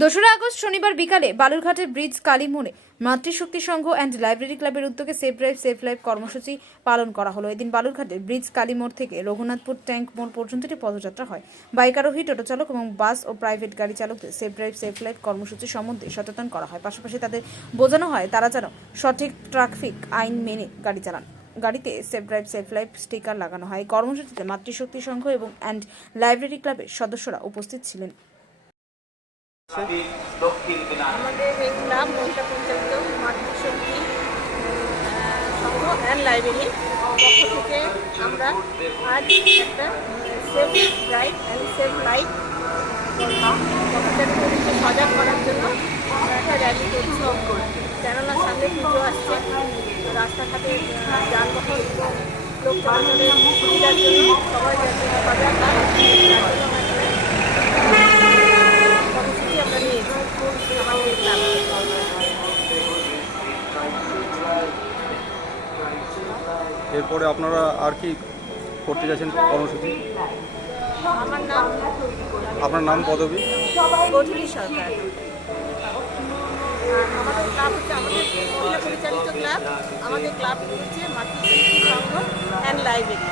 দোসরা আগস্ট শনিবার বিকালে বালুরঘাটের ব্রিজ কালী মোড়ে মাতৃশক্তি সংঘ অ্যান্ড লাইব্রেরি ক্লাবের উদ্যোগে সেভ ড্রাইভ সেভ লাইফ কর্মসূচি পালন করা হলো। এদিন বালুরঘাটের ব্রিজ কালী মোড় থেকে রঘুনাথপুর ট্যাঙ্ক মোড় পর্যন্ত একটি পদযাত্রা হয়। বাইক আরোহী, টোটো চালক এবং বাস ও প্রাইভেট গাড়ি চালকদের সেভ ড্রাইভ সেভ লাইফ কর্মসূচি সম্বন্ধে সচেতন করা হয়। পাশাপাশি তাদের বোঝানো হয় তারা যেন সঠিক ট্রাফিক আইন মেনে গাড়ি চালান। গাড়িতে save drive save life sticker লাগানো হয়। কর্মসূচিতে মাতৃশক্তি সংঘ এবং অ্যান্ড লাইব্রেরি ক্লাবের সদস্যরা উপস্থিত ছিলেন। আমাদের এই ক্লাব মহিলা পরিচালিত মাতৃশক্তি সংঘ অ্যান্ড লাইব্রেরি পক্ষ থেকে আমরা আজ একটা save drive and save life পথচারীদেরকে সজাগ করার জন্য আমরা একটা র্যালি করছি। কেননা সামনে পুজো আসছে, রাস্তাঘাটে যানবাহন এবং লোক চলাচলের সুবিধার জন্য সবাই যাতে সজাগ হয় তার জন্য কর্মসূচি আমরা নিয়েছি আমাদের ক্লাব। এরপরে আপনারা আর কি করতে যাচ্ছেন কর্মসূচি? আপনার নাম পদবী? গধূলি সরকার। আমাদের ক্লাব হচ্ছে আমাদের মহিলা পরিচালিত ক্লাব। আমাদের ক্লাব হচ্ছে মাতৃশক্তি সংঘ অ্যান্ড লাইব্রেরি।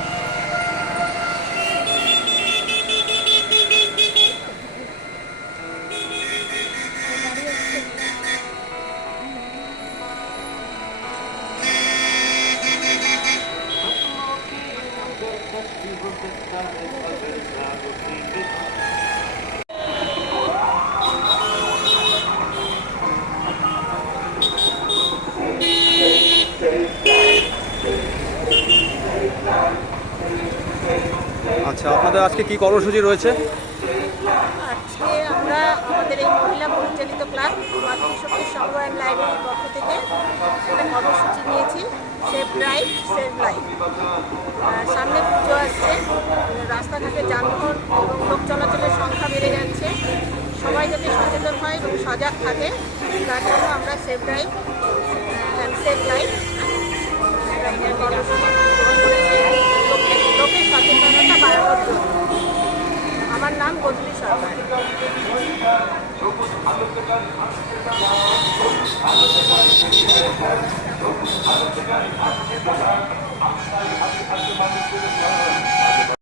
আচ্ছা, আপনাদের আজকে কি কর্মসূচি রয়েছে? আজকে আমরা আমাদের এই মহিলা পরিচালিত ক্লাব মাতৃশক্তি সংঘ অ্যান্ড লাইব্রেরির পক্ষ থেকে একটা কর্মসূচি নিয়েছি, সেভ ড্রাইভ সেভ লাইফ। সামনে পুজো আসছে, রাস্তাঘাটে যানবাহন এবং লোক চলাচলের সংখ্যা বেড়ে যাচ্ছে। সবাই যাতে সচেতন হয় এবং সজাগ থাকে তার জন্য আমরা save drive and save life কর্মসূচি গ্রহণ করেছি লোকের সচেতনতা বাড়ানোর জন্য। আমার নাম গধূলি সরকার।